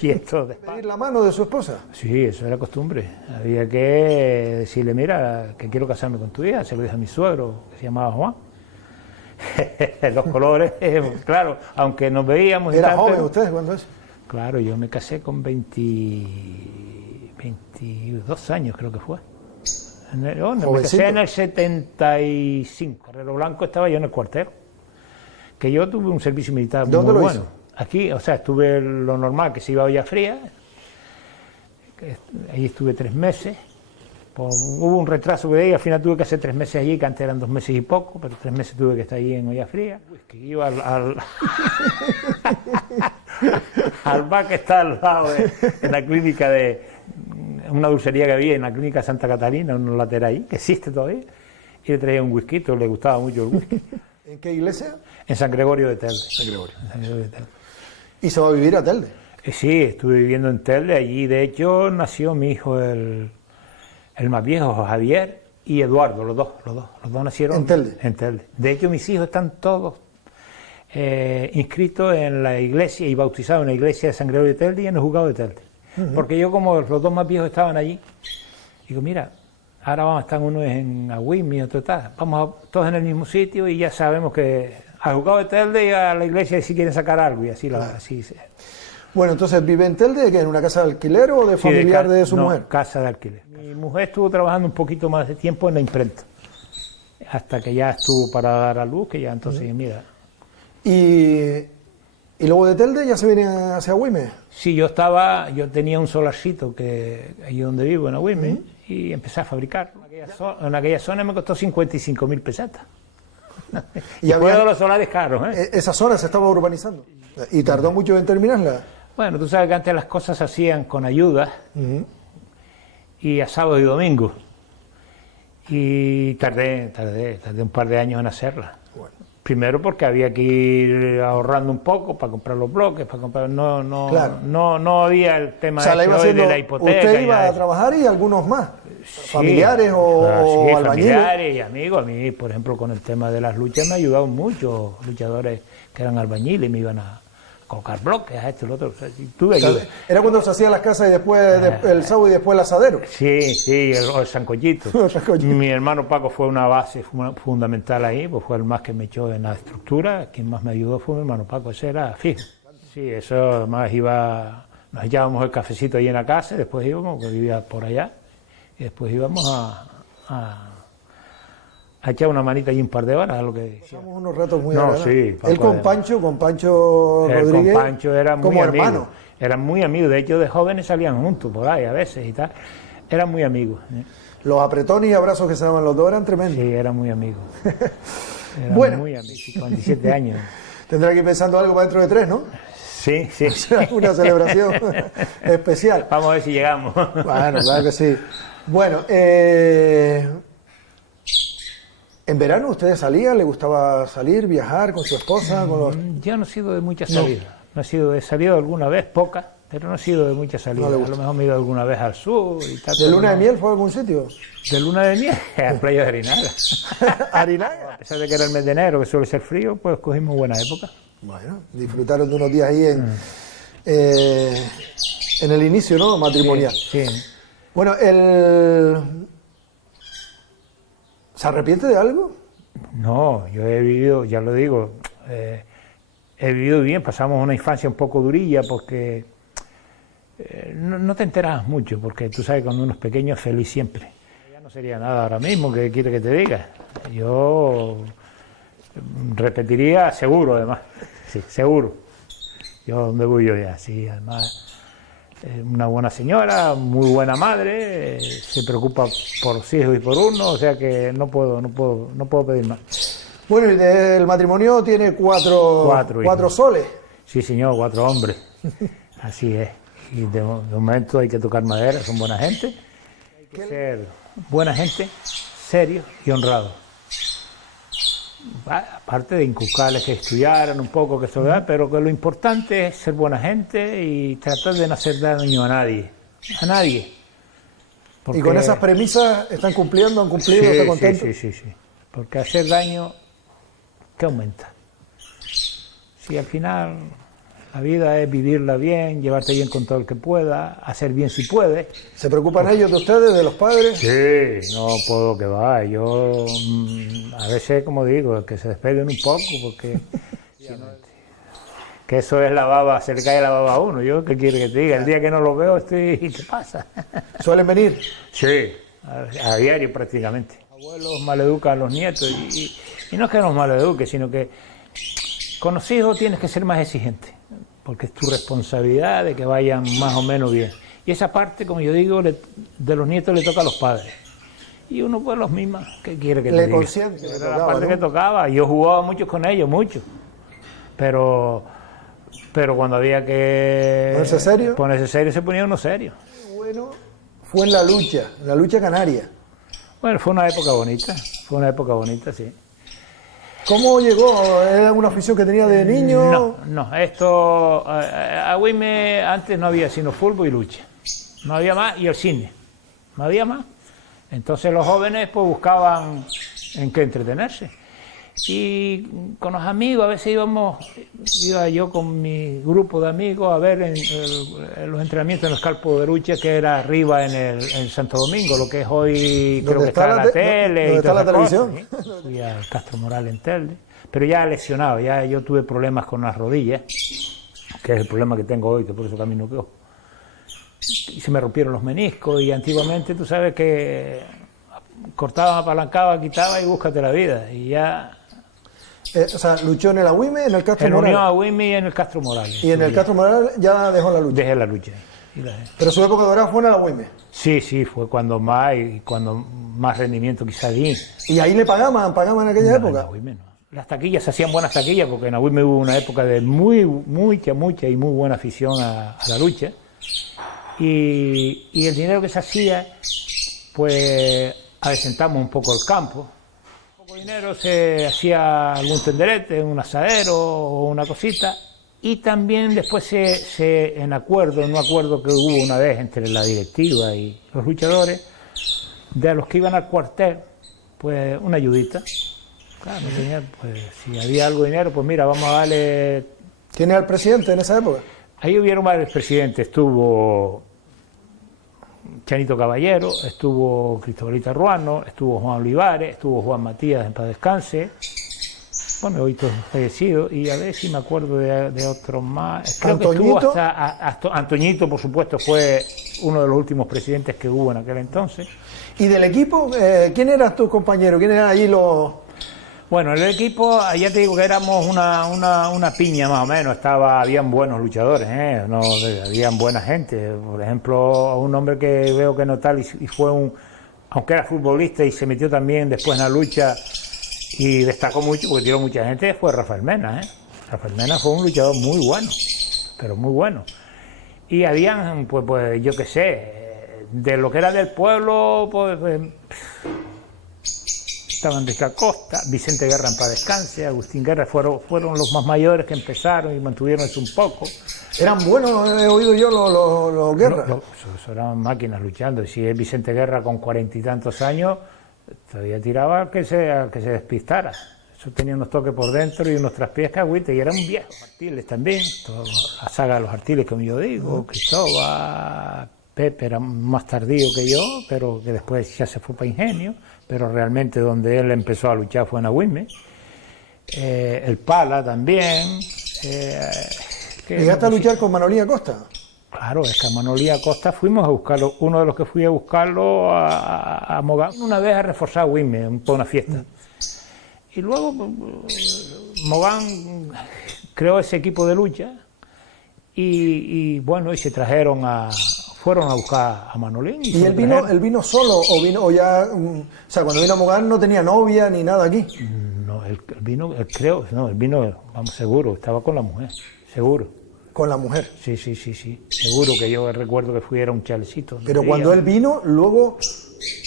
quieto. ¿Pedir la mano de su esposa? Sí, eso era costumbre. Había que decirle, mira, que quiero casarme con tu hija. Se lo dije a mi suegro, que se llamaba Juan. Los colores, claro, aunque nos veíamos... ¿Era joven usted cuando eso? Claro, yo me casé con 22 años, creo que fue. Me casé en el 75. Herrero Blanco estaba yo en el cuartel. Que yo tuve un servicio militar muy ¿Dónde lo bueno. hizo? Aquí, o sea, estuve lo normal, que se iba a Olla Fría. Ahí estuve 3 meses. Pues, hubo un retraso de ahí, al final tuve que hacer 3 meses allí, que antes eran 2 meses y poco, pero 3 meses tuve que estar allí en Olla Fría. Que iba al bar que está al lado de la clínica de una dulcería que había en la clínica Santa Catalina, en un lateral ahí, que existe todavía, y le traía un whisky, le gustaba mucho el whisky. ¿En qué iglesia? En San Gregorio de Telde. San Gregorio de Telde. ¿Y se va a vivir a Telde? Sí, estuve viviendo en Telde, allí de hecho nació mi hijo, el más viejo, Javier, y Eduardo, los dos nacieron en Telde. En Telde. De hecho mis hijos están todos inscritos en la iglesia y bautizados en la iglesia de San Gregorio de Telde y en el juzgado de Telde. Porque yo, como los 2 más viejos estaban allí, digo, mira, ahora vamos a estar uno en Agüimi y otro tal, vamos todos en el mismo sitio y ya sabemos que al juzgado de Telde y a la iglesia si quieren sacar algo y así. Bueno, entonces, ¿vive en Telde, que en una casa de alquiler o de familiar de su mujer? Casa de alquiler. Mi mujer estuvo trabajando un poquito más de tiempo en la imprenta, hasta que ya estuvo para dar a luz, que ya entonces, mira... ¿Y luego de Telde ya se viene hacia Agüime? Sí, yo tenía un solarcito que allí donde vivo, en Agüime, y empecé a fabricar. En aquella zona me costó 55.000 pesetas. Y fue de los solares caros, ¿eh? Esa zona se estaba urbanizando. ¿Y tardó mucho en terminarla? Bueno, tú sabes que antes las cosas se hacían con ayuda y a sábado y domingo. Y tardé un par de años en hacerla. Bueno. Primero porque había que ir ahorrando un poco para comprar los bloques, para comprar... No había el tema de la hipoteca. Usted iba a trabajar y algunos más, familiares o albañiles. Familiares y amigos. A mí, por ejemplo, con el tema de las luchas me ayudaron muchos luchadores que eran albañiles y me iban a colocar bloques, a esto y lo otro. O sea, tuve ayuda. ¿Era cuando se hacían las casas y después el sábado y después el asadero? Sí, el sancollito. Mi hermano Paco fue una base fundamental ahí, pues fue el más que me echó en la estructura. Quien más me ayudó fue mi hermano Paco, ese era fijo. Sí, eso más nos echábamos el cafecito ahí en la casa, y después íbamos, que vivía por allá, y después íbamos a echar una manita y un par de horas, a lo que decía. Pasamos unos ratos muy agradables. Sí, él con Pancho Rodríguez, con Pancho eran muy amigos. Hermano. Eran muy amigos, de hecho de jóvenes salían juntos por ahí a veces y tal. Eran muy amigos. Los apretones y abrazos que se daban los dos eran tremendos. Sí, eran muy amigos. Eran bueno. Muy amigos, con 17 años. Tendrá que ir pensando algo para dentro de 3, ¿no? Sí. Una celebración especial. Vamos a ver si llegamos. Bueno, claro que sí. Bueno, ¿en verano ustedes salían? ¿Le gustaba salir, viajar con su esposa? Yo no he sido de mucha salida. He salido alguna vez, poca, pero no he sido de mucha salida. A lo mejor me he ido alguna vez al sur y tal. ¿De luna de miel fue a algún sitio? ¿De luna de miel? A Playa de Arinaga. ¿Arinaga? A pesar de que era el mes de enero, que suele ser frío, pues cogimos buena época. Bueno, disfrutaron de unos días ahí en el inicio, ¿no? Matrimonial. Sí. Bueno, ¿Se arrepiente de algo? No, yo he vivido, ya lo digo, he vivido bien, pasamos una infancia un poco durilla porque no te enteras mucho, porque tú sabes cuando uno es pequeño es feliz siempre. Ya no sería nada ahora mismo, que quiere que te diga. Yo repetiría seguro, además, sí, seguro. Yo me voy yo ya, sí, además una buena señora, muy buena madre, se preocupa por los hijos y por uno, o sea que no puedo pedir más. Bueno, y del matrimonio tiene cuatro soles. Sí, señor, 4 hombres, así es. Y de momento hay que tocar madera, son buena gente. Hay que ser buena gente, serio y honrado. Aparte de inculcarles que estudiaran un poco, que eso, ¿verdad? Pero que lo importante es ser buena gente y tratar de no hacer daño a nadie. A nadie. Porque... ¿Y con esas premisas están cumpliendo, han cumplido, sí, está contento? Sí. Porque hacer daño, ¿qué aumenta? Si al final la vida es vivirla bien, llevarte bien con todo el que pueda, hacer bien si puedes. ¿Se preocupan ellos de ustedes, de los padres? Sí, no puedo que va. Yo a veces, como digo, que se despeguen un poco, porque que eso es la baba, se le cae la baba a uno. Yo, ¿qué quiere que te diga? El día que no lo veo, ¿qué pasa? ¿Suelen venir? Sí, a diario prácticamente. Los abuelos maleducan a los nietos y no es que los maleduque, sino que con los hijos tienes que ser más exigente, porque es tu responsabilidad de que vayan más o menos bien. Y esa parte, como yo digo, de los nietos le toca a los padres. Y uno pues los mismos, ¿qué quiere que te diga? Consciente, era tocaba, la parte, ¿no? Que tocaba. Yo jugaba mucho con ellos, mucho. Pero cuando había que ponerse serio, se ponía uno serio. Bueno, fue en la lucha canaria. Bueno, fue una época bonita, sí. ¿Cómo llegó? ¿Era una afición que tenía de niño? No, esto... A Güime antes no había sino fútbol y lucha. No había más, y el cine. No había más. Entonces los jóvenes pues buscaban en qué entretenerse. Y con los amigos, a veces iba yo con mi grupo de amigos a ver en los entrenamientos en el campo de lucha, que era arriba en Santo Domingo, lo que es hoy, creo que está la tele. ¿Dónde está la televisión? ¿Sí? Fui al Castro Moral en Telde, pero ya lesionado, ya yo tuve problemas con las rodillas, que es el problema que tengo hoy, que por eso camino peor. Y se me rompieron los meniscos, y antiguamente tú sabes que cortaba, apalancaba, quitaba y búscate la vida, y ya... o sea, luchó en el Agüime, en el Castro Moral. En Unión Agüime y en el Castro Moral. Y en el Castro Moral ya dejó la lucha. Dejé la lucha. Pero su época dorada fue en el Agüime. Sí, fue cuando más rendimiento quizá di. ¿Y ahí le pagaban en aquella época? En Agüime no. Las taquillas, se hacían buenas taquillas, porque en Agüime hubo una época de mucha y muy buena afición a la lucha. Y el dinero que se hacía, pues adecentamos un poco el campo. Dinero se hacía algún tenderete, un asadero o una cosita, y también después en un acuerdo que hubo una vez entre la directiva y los luchadores, de los que iban al cuartel, pues una ayudita. Claro, pues si había algo de dinero, pues mira, vamos a darle... ¿Quién era el presidente en esa época? Ahí hubieron varios presidentes, estuvo Chanito Caballero, estuvo Cristobalita Ruano, estuvo Juan Olivares, estuvo Juan Matías, en paz descanse. Bueno, hoy todos fallecidos, y a ver si me acuerdo de otros más. Creo que estuvo hasta Antoñito, por supuesto, fue uno de los últimos presidentes que hubo en aquel entonces. ¿Y del equipo? ¿Quién eran tus compañeros? ¿Quién eran ahí los...? Bueno, el equipo, ya te digo que éramos una piña más o menos, habían buenos luchadores, no, habían buena gente. Por ejemplo, un hombre que veo que no tal y fue aunque era futbolista y se metió también después en la lucha y destacó mucho porque tiró mucha gente, fue Rafael Mena. Rafael Mena fue un luchador muy bueno, pero muy bueno. Y habían, pues yo qué sé, de lo que era del pueblo, pues estaban Enrique Acosta, Vicente Guerra en paz descanse, Agustín Guerra, fueron los más mayores que empezaron y mantuvieron eso un poco. Eran buenos, he oído yo los Guerra. Eso eran máquinas luchando, y si es Vicente Guerra con 40 y tantos años, todavía tiraba al que se despistara. Eso tenía unos toques por dentro y unos traspiés que agüite, y eran viejos. Artiles también, la saga de los Artiles, como yo digo, Cristóbal, Pepe era más tardío que yo, pero que después ya se fue para Ingenio. pero realmente donde él empezó a luchar fue en Agüime. El Pala también. ¿Llegaste a luchar con Manolín Acosta? Claro, es que a Manolín Acosta fuimos a buscarlo, uno de los que fui a buscarlo a Mogán una vez a reforzar Agüime para una fiesta. Y luego Mogán creó ese equipo de lucha y bueno, y se fueron a buscar a Manolín. ¿Y él vino solo o vino o ya, o sea, cuando vino a Mogán no tenía novia ni nada aquí? No, él vino, vamos, seguro, estaba con la mujer, seguro. Con la mujer. Sí, seguro que yo recuerdo que era un chalecito. Pero cuando él vino, luego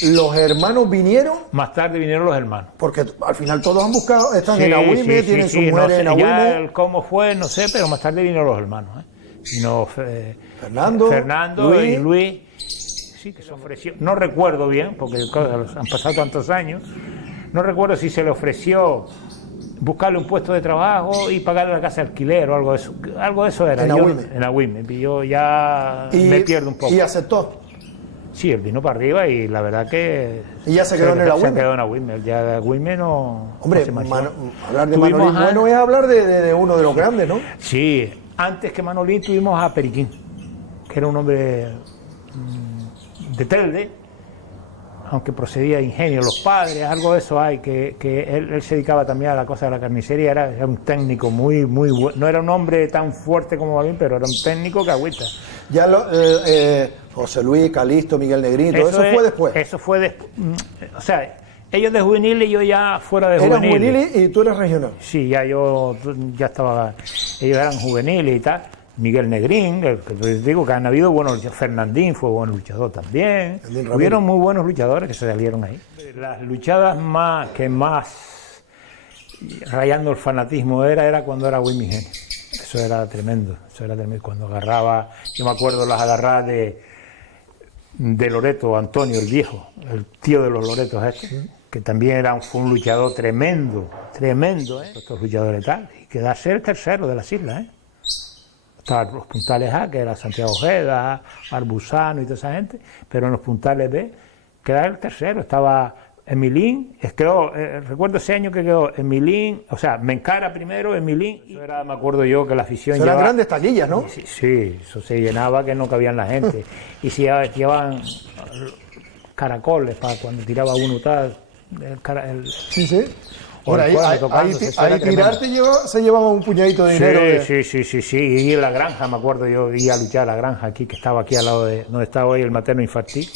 los hermanos vinieron. Más tarde vinieron los hermanos. Porque al final todos han buscado, están en Agüime, tienen su mujer en Agüime. Ya cómo fue, no sé, pero más tarde vinieron los hermanos. Vino Fernando y Luis. Sí, que se ofreció. No recuerdo bien, porque han pasado tantos años. No recuerdo si se le ofreció buscarle un puesto de trabajo y pagarle la casa de alquiler o algo de eso. Algo de eso era. En Agüime. Yo ya me pierdo un poco. ¿Y aceptó? Sí, él vino para arriba y la verdad que... ¿Y ya se quedó en el Agüime? Se quedó en Agüime. Ya de Agüime no... Hombre, hablar de Manolín Bueno es hablar de uno de los grandes, ¿no? Sí, antes que Manolín tuvimos a Periquín, que era un hombre de Telde, aunque procedía de Ingenio, los padres, algo de eso hay, que él se dedicaba también a la cosa de la carnicería, era un técnico muy bueno, no era un hombre tan fuerte como Manolín, pero era un técnico que agüita. Ya José Luis, Calixto, Miguel Negrín, todo eso fue después. Eso fue después, o sea, ellos de juveniles y yo ya fuera de juveniles. ¿Eran juveniles y tú eras regional? Sí, ya estaba, ellos eran juveniles y tal. Miguel Negrín, el que les digo que han habido buenos luchadores. Fernandín fue buen luchador también. Hubieron muy buenos luchadores que se salieron ahí. Las luchadas más rayando el fanatismo era cuando era Agüime Ingenio. Eso era tremendo. Cuando agarraba, yo me acuerdo las agarradas de Loreto, Antonio el viejo, el tío de los Loretos que también fue un luchador tremendo, estos luchadores tal, y quedarse el tercero de las islas, Estaban los puntales A, que era Santiago Ojeda, Arbusano y toda esa gente, pero en los puntales B quedaba el tercero, estaba Emilín, recuerdo ese año que quedó Emilín, o sea, Mencara primero, Emilín, y me acuerdo yo que la afición eran grandes taquillas, ¿no? Sí, eso se llenaba que no cabían la gente, y se llevaban caracoles para cuando tiraba uno tal, Sí. Ahora, ahí tirarte se llevaba un puñadito de dinero. Sí. Y en la granja, me acuerdo, yo iba a luchar a la granja aquí, que estaba aquí al lado de donde estaba hoy el materno infantil.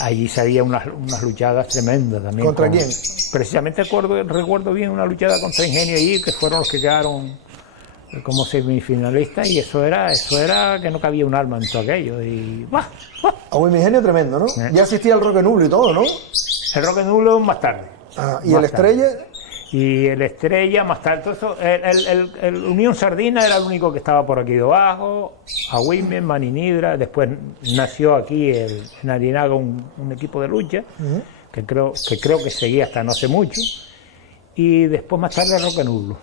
Allí se había unas luchadas tremendas también. ¿Contra quién? Precisamente recuerdo bien una luchada contra Ingenio allí, que fueron los que quedaron como semifinalistas, y eso era que no cabía un arma en todo aquello. Y Agüime Ingenio tremendo, ¿no? Ya existía el Roque Nublo y todo, ¿no? El Roque Nublo más tarde. ¿Y el Estrella? Y el Estrella más tarde. El Unión Sardina era el único que estaba por aquí debajo. Agüime, Maninidra. Después nació aquí en Arinaga un equipo de lucha, que creo que seguía hasta no hace mucho. Y después más tarde el Roque Nublo.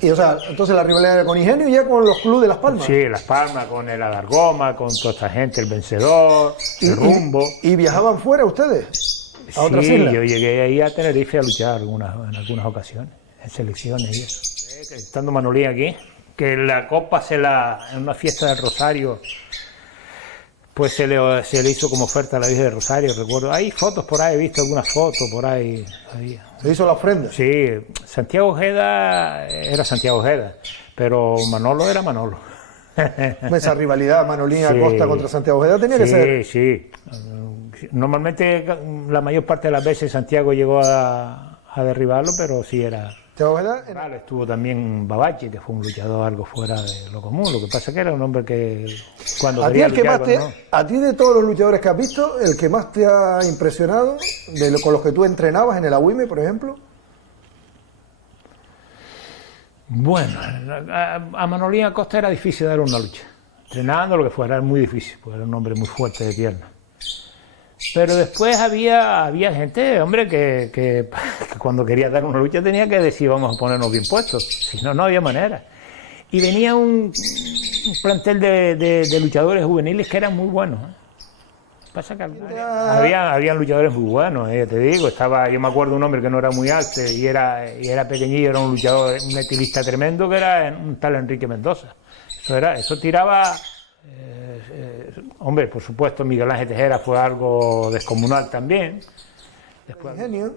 Y o sea, entonces la rivalidad era con Ingenio y ya con los clubes de Las Palmas. Sí, Las Palmas, con el Adargoma, con toda esta gente, el Vencedor, el Rumbo. ¿Y viajaban fuera ustedes? ¿A otras islas? Yo llegué ahí a Tenerife a luchar en algunas ocasiones, en selecciones y eso. Estando Manolín aquí, que la copa en una fiesta del Rosario, pues se le hizo como oferta a la Virgen del Rosario, recuerdo. Hay fotos por ahí, he visto algunas fotos por ahí. ¿Se hizo la ofrenda? Sí, Santiago Ojeda era Santiago Ojeda, pero Manolo era Manolo. Esa rivalidad Manolín Acosta contra Santiago Ojeda tenía que ser. Sí. Normalmente la mayor parte de las veces Santiago llegó a derribarlo, pero sí era... Estuvo también Babachi, que fue un luchador algo fuera de lo común. Lo que pasa es que era un hombre que cuando quería luchar... ¿A ti de todos los luchadores que has visto, el que más te ha impresionado, con los que tú entrenabas en el Agüime, por ejemplo? Bueno, a Manolín Acosta era difícil dar una lucha. Entrenando, lo que fuera, era muy difícil, porque era un hombre muy fuerte de pierna. Pero después había gente, hombre, que cuando quería dar una lucha tenía que decir vamos a ponernos bien puestos, si no, no había manera. Y venía un plantel de luchadores juveniles que eran muy buenos. Pasa que habían luchadores muy buenos, te digo. Yo me acuerdo un hombre que no era muy alto y era pequeñillo, era un luchador, un estilista tremendo, que era un tal Enrique Mendoza. Eso tiraba. Hombre, por supuesto, Miguel Ángel Tejera fue algo descomunal también. Después, ingenio.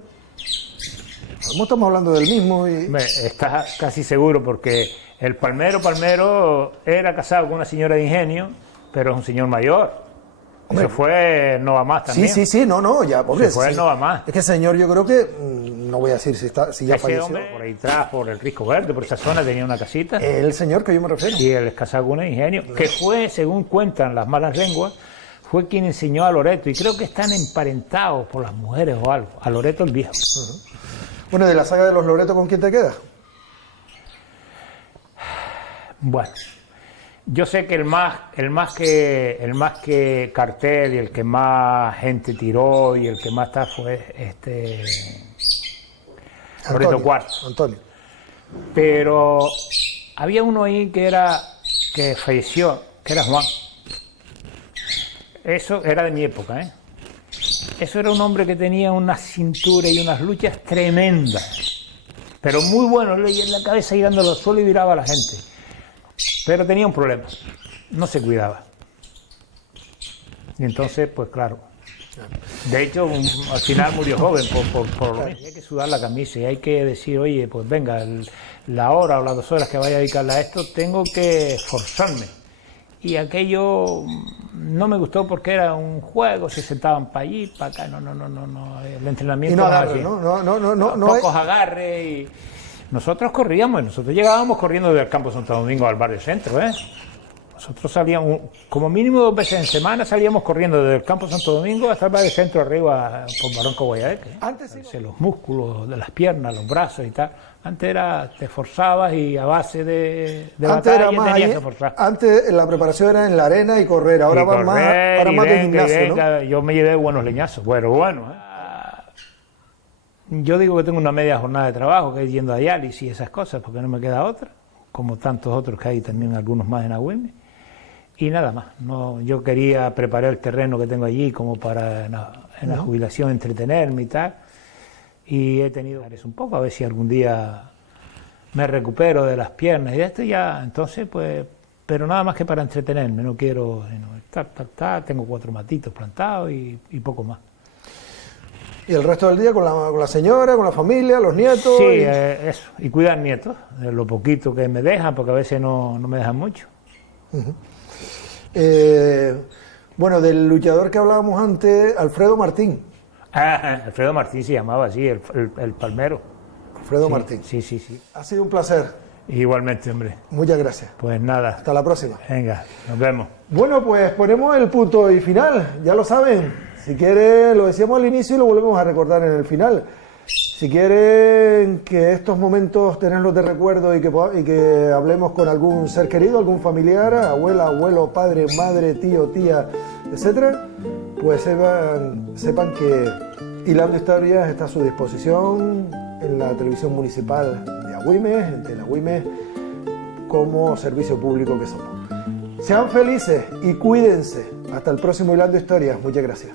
¿Cómo estamos hablando del mismo? Estás casi seguro, porque el Palmero era casado con una señora de Ingenio, pero es un señor mayor. Hombre, eso fue No Va Más también. Sí, no, ya, hombre. Eso fue No Va Más. Es que el señor, yo creo que, no voy a decir si ya falleció. Hombre, por ahí atrás, por el Risco Verde, por esa zona, tenía una casita. El señor que yo me refiero. Y él es casado con una Ingenio, que fue, según cuentan las malas lenguas, fue quien enseñó a Loreto, y creo que están emparentados por las mujeres o algo, a Loreto el Viejo. Bueno, de la saga de los Loreto, ¿con quién te quedas? Bueno, yo sé que el más que cartel y el que más gente tiró y el que más está fue Loreto Cuarto. Antonio. Pero había uno ahí que falleció, que era Juan. Eso era de mi época, ¿eh? Eso era un hombre que tenía una cintura y unas luchas tremendas, pero muy bueno, le en la cabeza llegando al suelo y viraba a la gente. Pero tenía un problema, no se cuidaba. Y entonces, pues claro. De hecho, al final murió joven por lo mismo. Hay que sudar la camisa y hay que decir, oye, pues venga, la hora o las 2 horas que vaya a dedicarle a esto, tengo que esforzarme. Y aquello no me gustó porque era un juego, se sentaban para allí, para acá, no, el entrenamiento no pocos agarres y nosotros corríamos, nosotros llegábamos corriendo del campo Santo Domingo al barrio centro, Nosotros salíamos, como mínimo 2 veces en semana salíamos corriendo desde el campo Santo Domingo hasta el barrio centro arriba por Barranco Guayadeque. Antes sí. Los músculos de las piernas, los brazos y tal. Antes te esforzabas y a base de batalla tenías que esforzar. Antes la preparación era en la arena y correr, ahora va más de gimnasio, ¿no? Yo me llevé buenos leñazos, bueno. Yo digo que tengo una media jornada de trabajo, que es yendo a diálisis y esas cosas, porque no me queda otra, como tantos otros que hay también, algunos más en Agüime. Y nada más, yo quería preparar el terreno que tengo allí como para en la jubilación entretenerme y tal. Y he tenido un poco, a ver si algún día me recupero de las piernas y de esto ya, entonces pues, pero nada más que para entretenerme, no quiero tengo 4 matitos plantados y poco más. ¿Y el resto del día con la señora, con la familia, los nietos? Sí, eso, y cuidar nietos, de lo poquito que me dejan, porque a veces no me dejan mucho. Bueno, del luchador que hablábamos antes, Alfredo Martín. Alfredo Martín se llamaba así, el Palmero. Alfredo Martín. Sí. Ha sido un placer. Igualmente, hombre. Muchas gracias. Pues nada. Hasta la próxima. Venga, nos vemos. Bueno, pues ponemos el punto y final, ya lo saben. Si quieren, lo decíamos al inicio y lo volvemos a recordar en el final. Si quieren que estos momentos tenerlos de recuerdo y que hablemos con algún ser querido, algún familiar, abuela, abuelo, padre, madre, tío, tía, etcétera, pues sepan que Hilando Historias está a su disposición en la televisión municipal de Agüimes, en Agüimes, como servicio público que somos. Sean felices y cuídense. Hasta el próximo Hilando Historias. Muchas gracias.